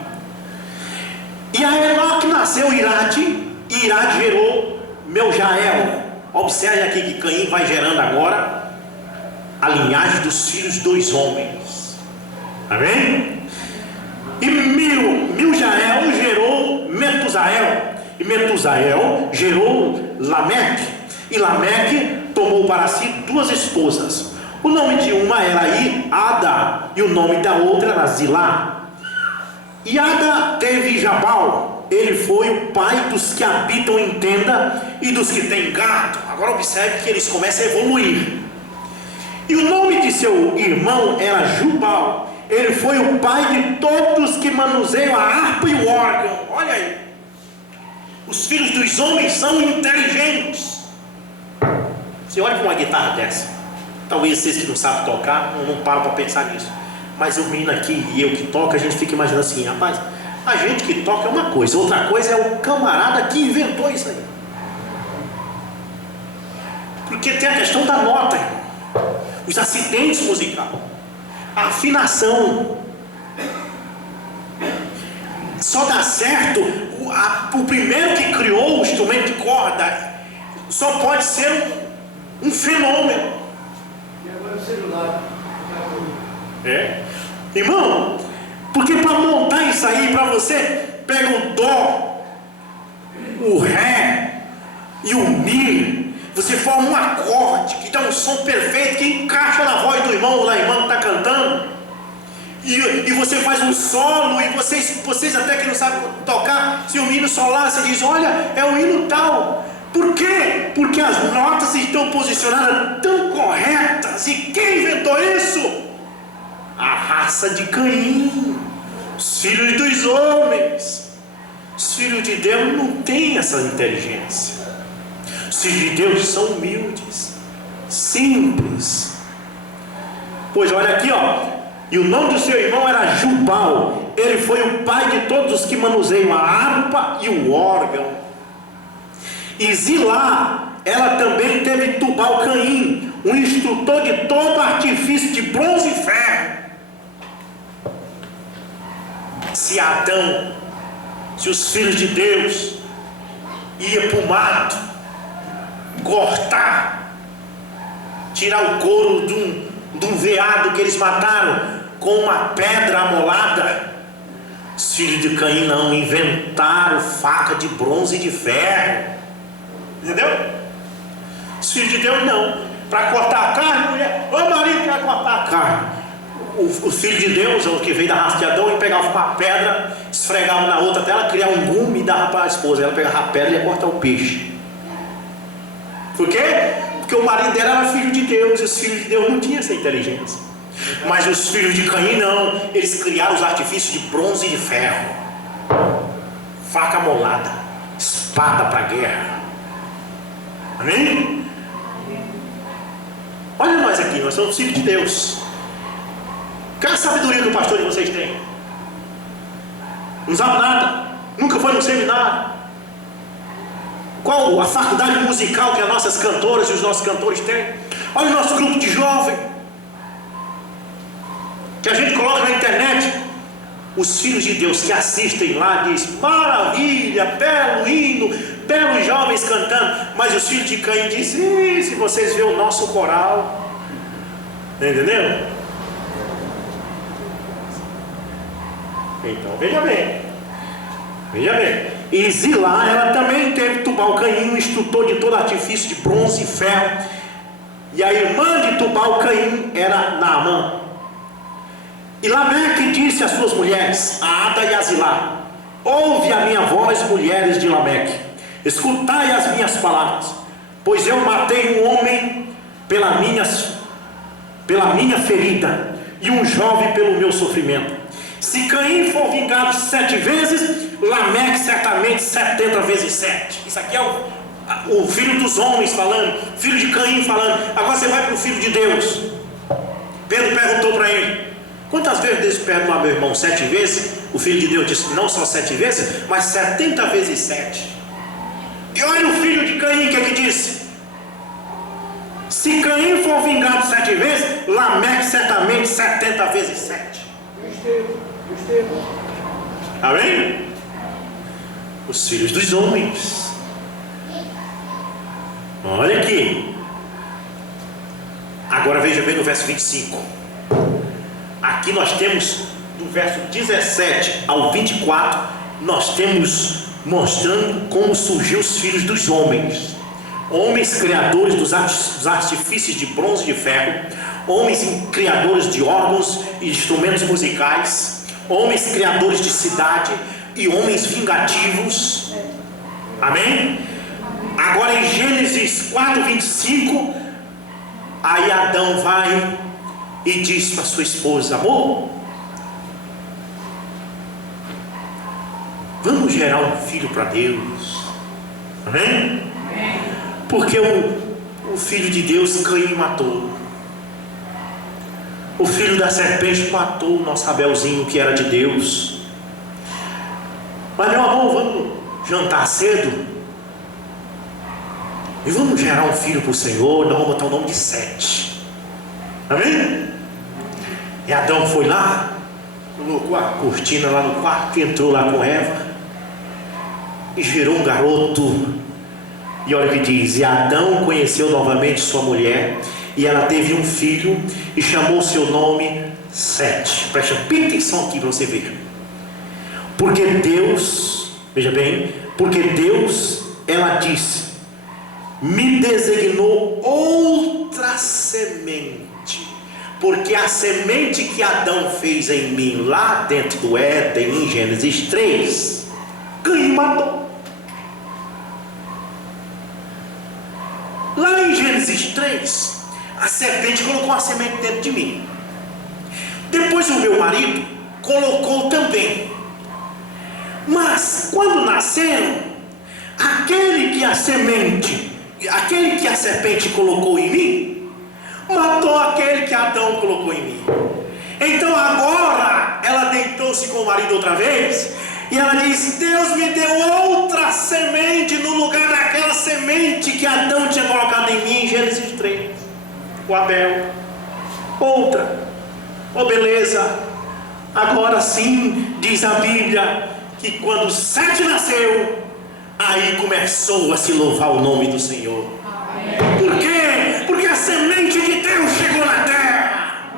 E a Enoque nasceu Irade, e Irade gerou Meujael. Observe aqui que Caim vai gerando agora a linhagem dos filhos dos homens. Amém? E Meujael gerou Metusael, e Metusael gerou Lameque, e Lameque tomou para si duas esposas. O nome de uma era Ada, e o nome da outra era Zilá. E Ada teve Jabal. Ele foi o pai dos que habitam em tenda e dos que têm gado. Agora observe que eles começam a evoluir. E o nome de seu irmão era Jubal. Ele foi o pai de todos que manuseiam a harpa e o órgão. Olha aí. Os filhos dos homens são inteligentes. Você olha para uma guitarra dessa. Talvez vocês que não sabem tocar não param para pensar nisso. Mas o menino aqui e eu que toco, a gente fica imaginando assim: rapaz, a gente que toca é uma coisa, outra coisa é o camarada que inventou isso aí. Porque tem a questão da nota, irmão. Os acidentes musicais, a afinação. Só dá certo o primeiro que criou o instrumento de corda. Só pode ser um fenômeno. E agora o celular. É, irmão, porque para montar isso aí, para você pega o dó, o ré e o mi, você forma um acorde que dá um som perfeito, que encaixa na voz do irmão ou da irmã que está cantando, e você faz um solo, e vocês até que não sabem tocar, se o hino solar, você diz: olha, é o hino tal. Por quê? Porque as notas estão posicionadas tão corretas. E quem inventou isso? A raça de Caim, os filhos dos homens. Os filhos de Deus não têm essa inteligência. Os filhos de Deus são humildes, simples. Pois olha aqui, ó. E o nome do seu irmão era Jubal. Ele foi o pai de todos os que manuseiam a harpa e o órgão. E Zilá, ela também teve Tubal-Caim, um instrutor de todo artifício de bronze e ferro. Se Adão, se os filhos de Deus iam para o mato, cortar, tirar o couro de um veado que eles mataram com uma pedra amolada, os filhos de Caim não, inventaram faca de bronze e de ferro. Entendeu? Os filhos de Deus não. Para cortar a carne, mulher, ô marido, para cortar a carne. O filho de Deus, o que veio da raça de Adão, ele pegava uma pedra, esfregava na outra até ela criar um gume e dava para a esposa. Ela pegava a pedra e ia cortar o peixe. Por quê? Porque o marido dela era filho de Deus, e os filhos de Deus não tinham essa inteligência. Mas os filhos de Caim não. Eles criaram os artifícios de bronze e de ferro, faca molada, espada para guerra. Amém? Olha nós aqui. aqui, nós somos filhos de Deus. Qual é a sabedoria que o pastor de vocês tem? Não sabe nada, nunca foi num seminário. Qual a faculdade musical que as nossas cantoras e os nossos cantores têm? Olha o nosso grupo de jovem, que a gente coloca na internet. Os filhos de Deus que assistem lá diz: maravilha, belo hino, belos jovens cantando. Mas os filhos de Caim dizem: se vocês verem o nosso coral, entendeu? Então veja bem, veja bem. E Zilá, ela também teve Tubal-Caim, um instrutor de todo artifício de bronze e ferro. E a irmã de Tubal-Caim era Naamã. E Lameque disse às suas mulheres, a Ada e a Zilá: ouve a minha voz, mulheres de Lameque, escutai as minhas palavras, pois eu matei um homem pela minha ferida, e um jovem pelo meu sofrimento. Se Caim for vingado 7 vezes, Lameque certamente 70 vezes 7. Isso aqui é o filho dos homens falando, filho de Caim falando. Agora você vai para o filho de Deus. Pedro perguntou para ele: quantas vezes Deus perdoa meu irmão? 7 vezes? O filho de Deus disse: não só 7 vezes, mas 70 vezes 7. E olha o filho de Caim, o que é que disse? Se Caim for vingado 7 vezes, Lameque certamente 70 vezes 7. Amém? Os filhos dos homens. Olha aqui. Agora veja bem no verso 25. Aqui nós temos, do verso 17 ao 24, nós temos mostrando como surgiu os filhos dos homens. Homens criadores dos artifícios de bronze e de ferro, homens criadores de órgãos e instrumentos musicais, homens criadores de cidade e homens vingativos. Amém? Agora em Gênesis 4:25, aí Adão vai e diz para sua esposa: amor, vamos gerar um filho para Deus. Amém? Porque o filho de Deus Caim matou. O filho da serpente matou o nosso Abelzinho, que era de Deus. Mas meu amor, vamos jantar cedo e vamos gerar um filho para o Senhor. Nós vamos botar o nome de Sete. Amém? E Adão foi lá, colocou a cortina lá no quarto, entrou lá com Eva e gerou um garoto. E olha o que diz: e Adão conheceu novamente sua mulher, e ela teve um filho, e chamou seu nome Sete. Presta bem atenção aqui para você ver. Porque Deus, veja bem, porque Deus, ela disse, me designou outra semente, porque a semente que Adão fez em mim, lá dentro do Éden, em Gênesis 3, Caim matou. Lá em Gênesis 3, a serpente colocou uma semente dentro de mim. Depois o meu marido colocou também. Mas quando nasceram, aquele que a serpente colocou em mim, matou aquele que Adão colocou em mim. Então agora ela deitou-se com o marido outra vez, e ela disse: Deus me deu outra semente no lugar daquela semente que Adão tinha colocado em mim, em Gênesis 3. O Abel. Outra. Oh, beleza. Agora sim, diz a Bíblia, que quando Sete nasceu, aí começou a se louvar o nome do Senhor. Por quê? Porque a semente de Deus chegou na terra.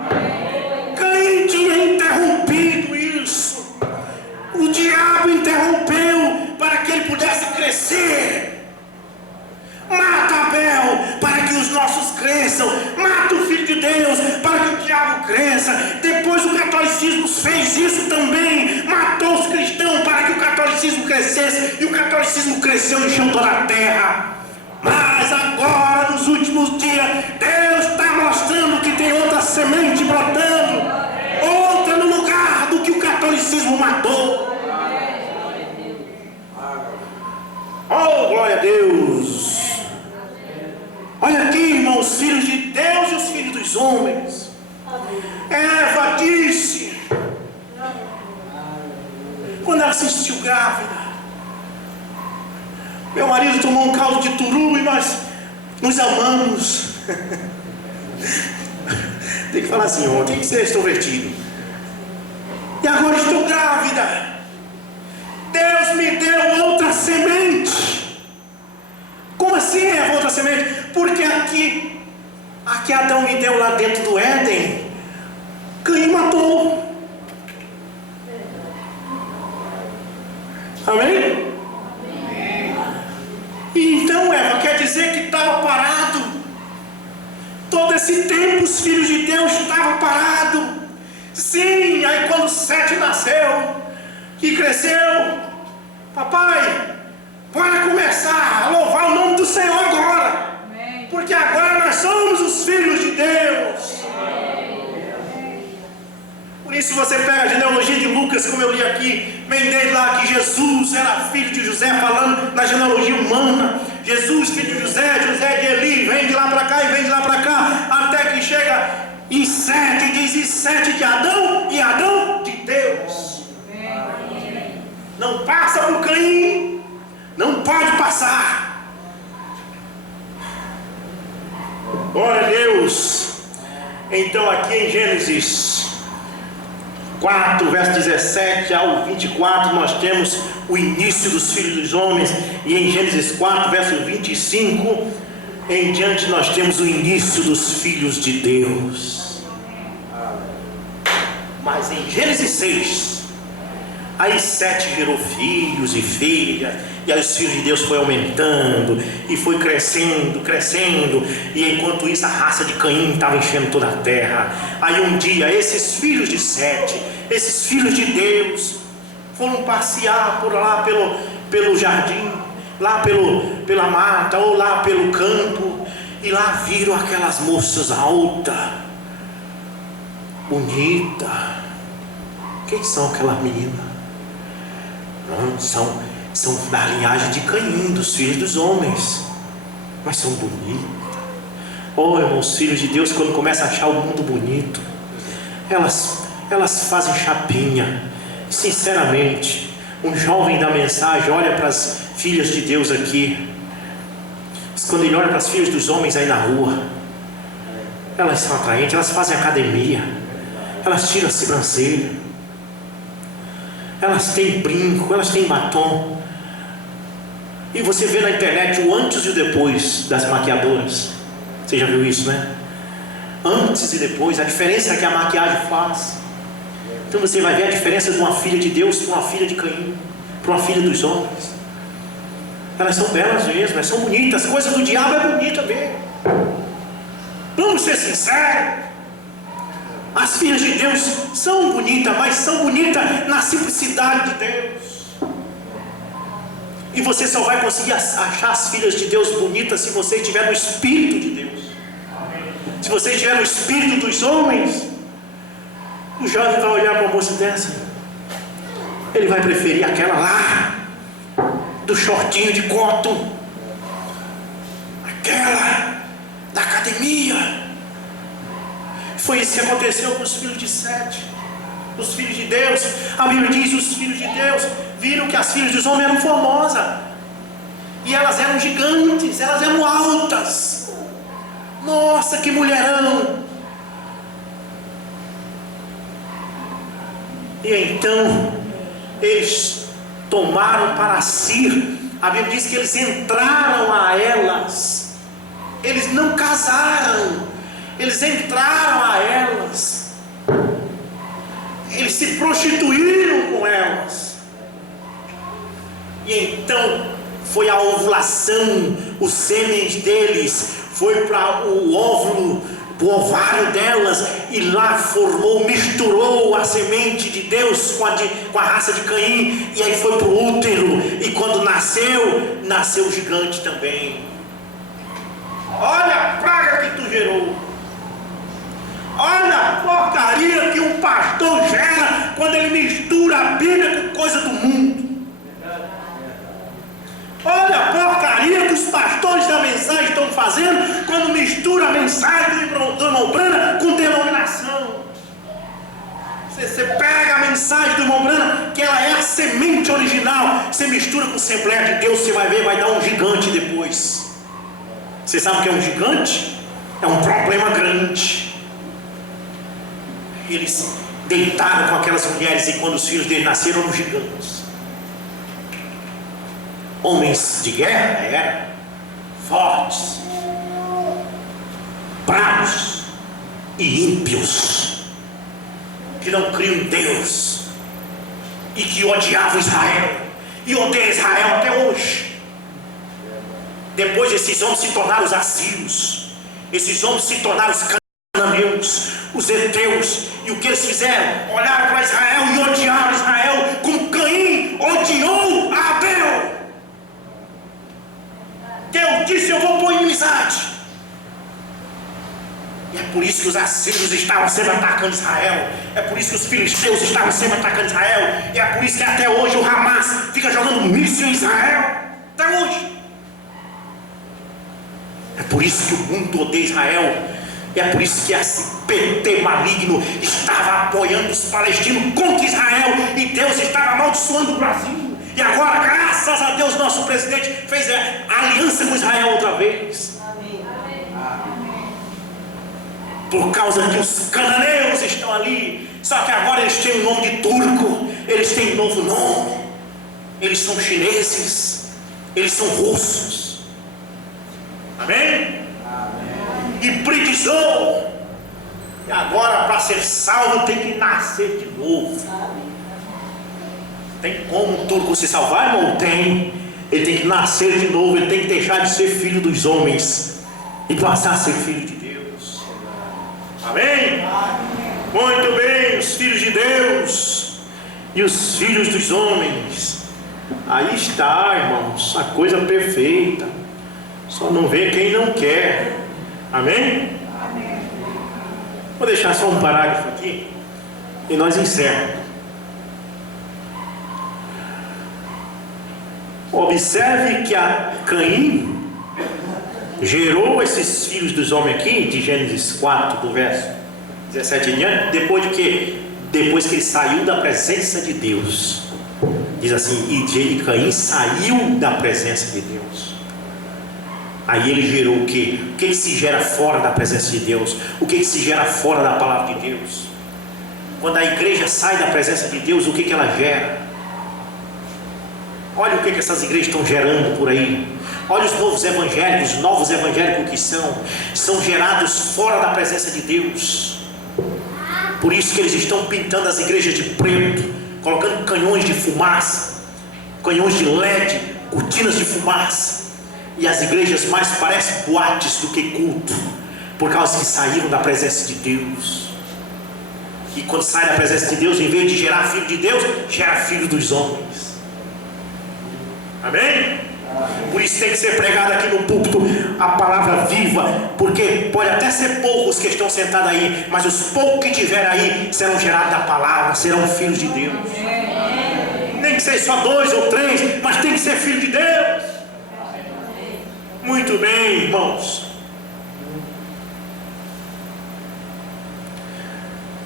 Caim tinha interrompido isso. O diabo interrompeu para que ele pudesse crescer. Mata Abel para que os nossos cresçam. Mata o Filho de Deus para que o diabo cresça. Depois o catolicismo fez isso também. Matou os cristãos para que o catolicismo crescesse. E o catolicismo cresceu e encheu toda a terra. Mas agora, nos últimos dias, Deus está mostrando que tem outra semente brotando, outra no lugar do que o catolicismo matou. Oh, glória a Deus! Olha aqui, irmãos, os filhos de Deus e os filhos dos dos homens. Eva disse, quando ela se sentiu grávida: meu marido tomou um caldo de turu e nós nos amamos. Tem que falar assim, tem que ser extrovertido. E agora estou grávida. Deus me deu outra semente. Como assim é outra semente? Porque aqui Adão me deu lá dentro do Éden, Caim matou. Amém? E então, Eva, quer dizer que estava parado. Todo esse tempo os filhos de Deus estavam parados. Sim, aí quando Sete nasceu e cresceu, papai, bora começar a louvar o nome do Senhor agora. Amém. Porque agora nós somos os filhos de Deus. Amém. Por isso você pega a genealogia de Lucas, como eu li aqui, vendei lá que Jesus era filho de José, falando na genealogia humana. Jesus, filho de José, José de Eli, vem de lá para cá e vem de lá para cá, até que chega em Sete, diz: e Sete de Adão, e Adão de Deus. Amém. Não passa por Caim, não pode passar. Glória a Deus. Então aqui em Gênesis 4, verso 17 ao 24, nós temos o início dos filhos dos homens. E em Gênesis 4, verso 25 em diante, nós temos o início dos filhos de Deus. Mas em Gênesis 6, aí Sete gerou filhos e filhas, e aí os filhos de Deus foi aumentando, e foi crescendo, crescendo, e enquanto isso a raça de Caim estava enchendo toda a terra. Aí um dia esses filhos de Sete, esses filhos de Deus, foram passear por lá pelo jardim, lá pela mata, ou lá pelo campo, e lá viram aquelas moças altas, bonitas. Quem são aquelas meninas? Não, são da linhagem de Caim, dos filhos dos homens, mas são bonitas. Oh, irmãos, filhos de Deus, quando começam a achar o mundo bonito, elas fazem chapinha. Sinceramente, um jovem da mensagem olha para as filhas de Deus aqui, quando ele olha para as filhas dos homens aí na rua, elas são atraentes, elas fazem academia, elas tiram a sobrancelha, elas têm brinco, elas têm batom. E você vê na internet o antes e o depois das maquiadoras. Você já viu isso, né? Antes e depois, a diferença que a maquiagem faz. Então você vai ver a diferença de uma filha de Deus para uma filha de Caim, para uma filha dos homens. Elas são belas mesmo, elas são bonitas. Coisa do diabo é bonita mesmo. Vamos ser sinceros. As filhas de Deus são bonitas, mas são bonitas na simplicidade de Deus. E você só vai conseguir achar as filhas de Deus bonitas se você estiver no Espírito de Deus. Se você estiver no Espírito dos homens, o jovem vai olhar para uma moça dessa, ele vai preferir aquela lá, do shortinho de cotton, aquela da academia. Foi isso que aconteceu com os filhos de Sete, os filhos de Deus. A Bíblia diz: os filhos de Deus viram que as filhas dos homens eram formosas, e elas eram gigantes, elas eram altas. Nossa, que mulherão! E então eles tomaram para si. A Bíblia diz que eles entraram a elas. Eles não casaram, eles entraram a elas. Eles se prostituíram com elas. E então foi a ovulação. Os sêmenes deles foi para o óvulo, o ovário delas, e lá formou, misturou a semente de Deus com a raça de Caim, e aí foi para o útero, e quando nasceu o gigante também. Olha a praga que tu gerou, olha a porcaria que um pastor gera quando ele mistura a Bíblia com coisa do mundo. Olha a porcaria que os pastores da mensagem estão fazendo quando mistura a mensagem do irmão Brana Você pega a mensagem do irmão Branham, que ela é a semente original, você mistura com a Assembleia de Deus, você vai ver, vai dar um gigante depois. Você sabe o que é um gigante? É um problema grande. Eles deitaram com aquelas mulheres e quando os filhos deles nasceram, eram gigantes. Homens de guerra eram fortes, bravos e ímpios, que não criam em Deus e que odiavam Israel e odeiam Israel até hoje. Depois esses homens se tornaram os assírios, esses homens se tornaram os cananeus, os heteus, e o que eles fizeram? Olharam para Israel e odiaram Israel como Caim odiou a Abel. Deus disse: eu vou pôr inimizade. E é por isso que os assírios estavam sempre atacando Israel. É por isso que os filisteus estavam sempre atacando Israel. E é por isso que até hoje o Hamas fica jogando míssil em Israel. Até hoje. É por isso que o mundo odeia Israel. E é por isso que esse PT maligno estava apoiando os palestinos contra Israel. E Deus estava amaldiçoando o Brasil. E agora, graças a Deus, nosso presidente fez a aliança com Israel outra vez. Por causa que os cananeus estão ali. Só que agora eles têm o nome de turco. Eles têm um novo nome. Eles são chineses. Eles são russos. Amém? Hibridizou. E agora, para ser salvo, tem que nascer de novo. Tem como um turco se salvar, irmão? Tem. Ele tem que nascer de novo. Ele tem que deixar de ser filho dos homens e passar a ser filho de Deus. Amém? Muito bem, os filhos de Deus e os filhos dos homens. Aí está, irmãos, a coisa perfeita. Só não vê quem não quer. Amém? Vou deixar só um parágrafo aqui e nós encerramos. Observe que a Caim gerou esses filhos dos homens aqui, de Gênesis 4, do verso 17 em diante, depois de quê? Depois que ele saiu da presença de Deus. Diz assim, e Caim saiu da presença de Deus. Aí ele gerou o quê? O que se gera fora da presença de Deus? O que se gera fora da palavra de Deus? Quando a igreja sai da presença de Deus, o que ela gera? Olha o que essas igrejas estão gerando por aí. Olha os novos evangélicos que são gerados fora da presença de Deus. Por isso que eles estão pintando as igrejas de preto, colocando canhões de fumaça, canhões de LED, cortinas de fumaça. E as igrejas mais parecem boates do que culto, por causa que saíram da presença de Deus. E quando sai da presença de Deus, em vez de gerar filho de Deus, gera filho dos homens. Amém? Por isso tem que ser pregado aqui no púlpito a palavra viva, porque pode até ser poucos que estão sentados aí, mas os poucos que tiver aí serão gerados da palavra, serão filhos de Deus. Nem que seja só 2 ou 3, mas tem que ser filho de Deus. Muito bem, irmãos.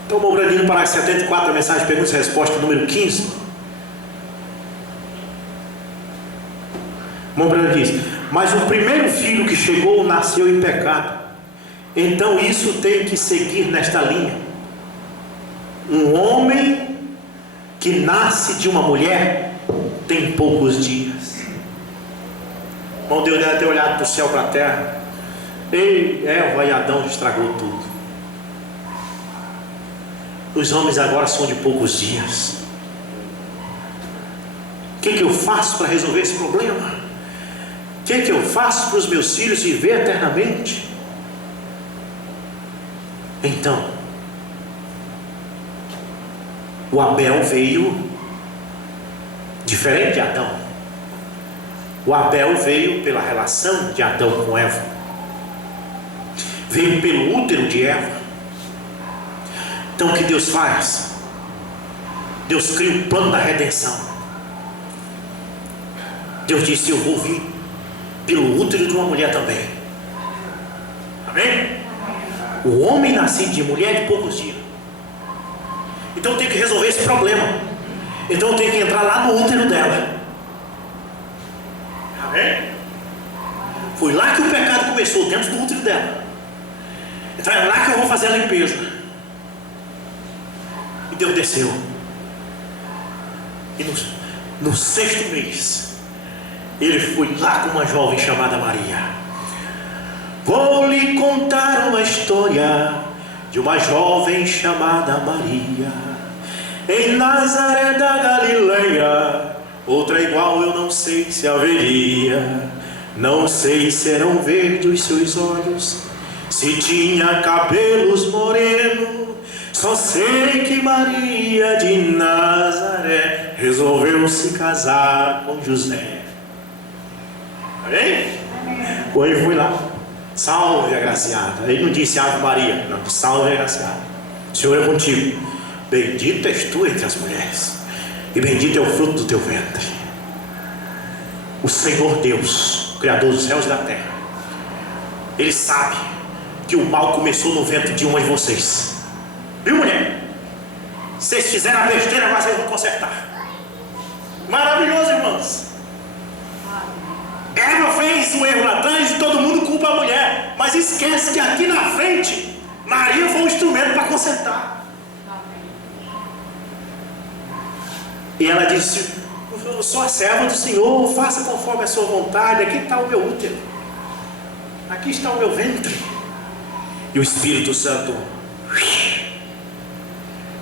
Então, o Brandinho, parágrafo 74, a mensagem perguntas e resposta número 15. Mombrano diz: mas o primeiro filho que chegou nasceu em pecado. Então isso tem que seguir nesta linha. Um homem que nasce de uma mulher tem poucos dias. Irmão, Deus deve ter olhado do céu para a terra. Ei, Eva e Adão estragou tudo. Os homens agora são de poucos dias. O que eu faço para resolver esse problema? O que eu faço para os meus filhos viver eternamente? Então, o Abel veio diferente de Adão. O Abel veio pela relação de Adão com Eva. Veio pelo útero de Eva. Então o que Deus faz? Deus cria o plano da redenção. Deus disse: eu vou vir pelo útero de uma mulher também. Amém? O homem nascido de mulher de poucos dias. Então eu tenho que resolver esse problema. Então eu tenho que entrar lá no útero dela. Amém? Foi lá que o pecado começou, dentro do útero dela. Então é lá que eu vou fazer a limpeza. E Deus desceu. E no 6º mês, ele foi lá com uma jovem chamada Maria. Vou lhe contar uma história de uma jovem chamada Maria, em Nazaré da Galileia. Outra igual eu não sei se haveria. Não sei se eram verdes os seus olhos, se tinha cabelos morenos. Só sei que Maria de Nazaré resolveu se casar com José. Amém? Quando ele foi lá, salve agraciada. Ele não disse Ave Maria, não, salve agraciada. O Senhor é contigo. Bendita és tu entre as mulheres, e bendito é o fruto do teu ventre. O Senhor Deus, Criador dos céus e da terra, Ele sabe que o mal começou no ventre de uma de vocês. Viu, mulher? Vocês fizeram a besteira, mas eu vou consertar. Maravilhoso, irmãos. Eva fez um erro lá atrás e todo mundo culpa a mulher, mas esquece que aqui na frente Maria foi um instrumento para consertar. E ela disse: eu sou a serva do Senhor, faça conforme a sua vontade. Aqui está o meu útero, aqui está o meu ventre. E o Espírito Santo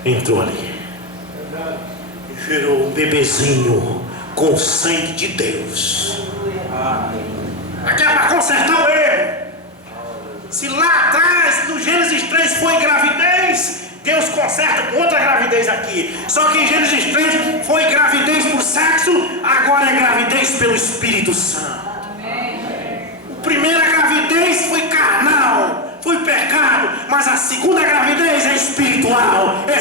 entrou ali e gerou um bebezinho com o sangue de Deus. Aqui é para consertar o erro. Se lá atrás, no Gênesis 3, foi gravidez, Deus conserta com outra gravidez aqui. Só que em Gênesis 3 foi gravidez por sexo, agora é gravidez pelo Espírito Santo. A primeira gravidez foi carnal, foi pecado, mas a segunda gravidez é espiritual, é